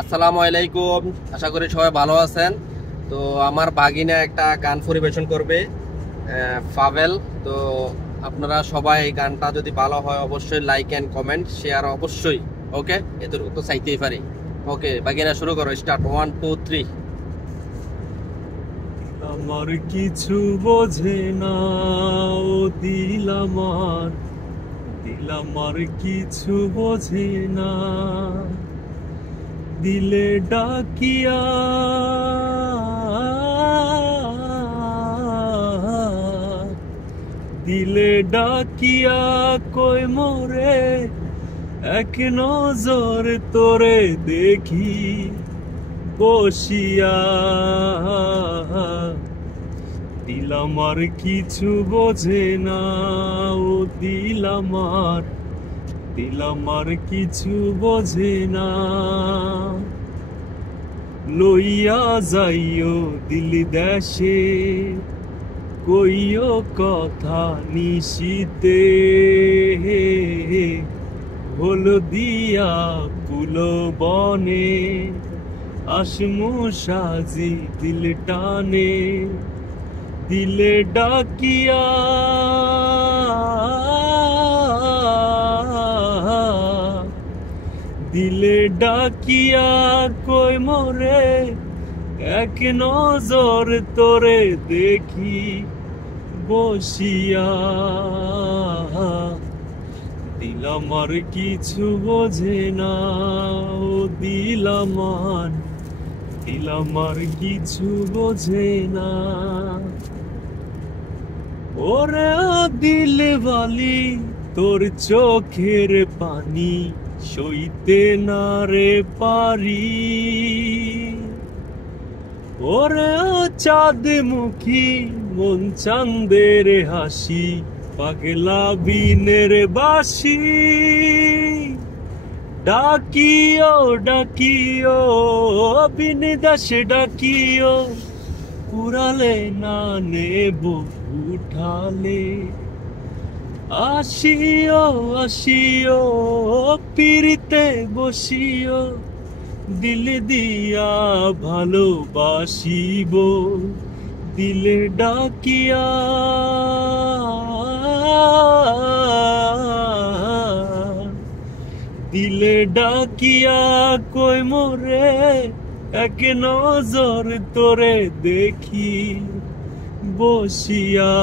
আসসালামু আলাইকুম। আশা করি সবাই ভালো আছেন। তো আমার বাগিনা একটা গান পরিবেশন করবে, ফাভেল। তো আপনারা সবাই এই গানটা যদি ভালো হয় অবশ্যই লাইক এন্ড কমেন্ট শেয়ার অবশ্যই। ওকে, এতটুকু তো চাইতেই পারি। ওকে বাগিনা শুরু করো, স্টার্ট, 1 2 3। আমার কিছু বোঝে না ও দিল আমার, দিল আমার কিছু বোঝে না। দিলে ডাকিয়া দিলে ডাকিয়া কই মোরে, এক নজর তোরে দেখি বসিয়া। দিল আমার কিছু বোঝে না ও দিল আমার, দিল আমার কিছু বোঝে না। লইয়া যাইও দিল্লি দেশে, কইও কথা নিশিতে। হলদিয়া ফুল বনে আসমু সাজি দিল টানে। দিলে ডাকিয়া দিলে ডাকিয়া কই মোরে, এক নজর তোরে দেখি বসিয়া। দিল আমার কিছু বোঝে না ও দিল আমার, দিল আমার কিছু বোঝে না। ওরে ও দিল বালি, তোর চোখের পানি সইতে না রে পারি। ওরে ও চাঁদ মুখী মন চাঁদের হাসি, পাগলা বিনের বাসি। ডাকিও ডাকিও বিন দাসে ডাকিও, পুরালে না নেব উঠালে। আসিও আসিও পিরিতে বসিও, দিল দিয়া ভালোবাসিব। দিলে ডাকিয়া দিলে ডাকিয়া কই মোরে, এক নজর তোরে দেখি বসিয়া।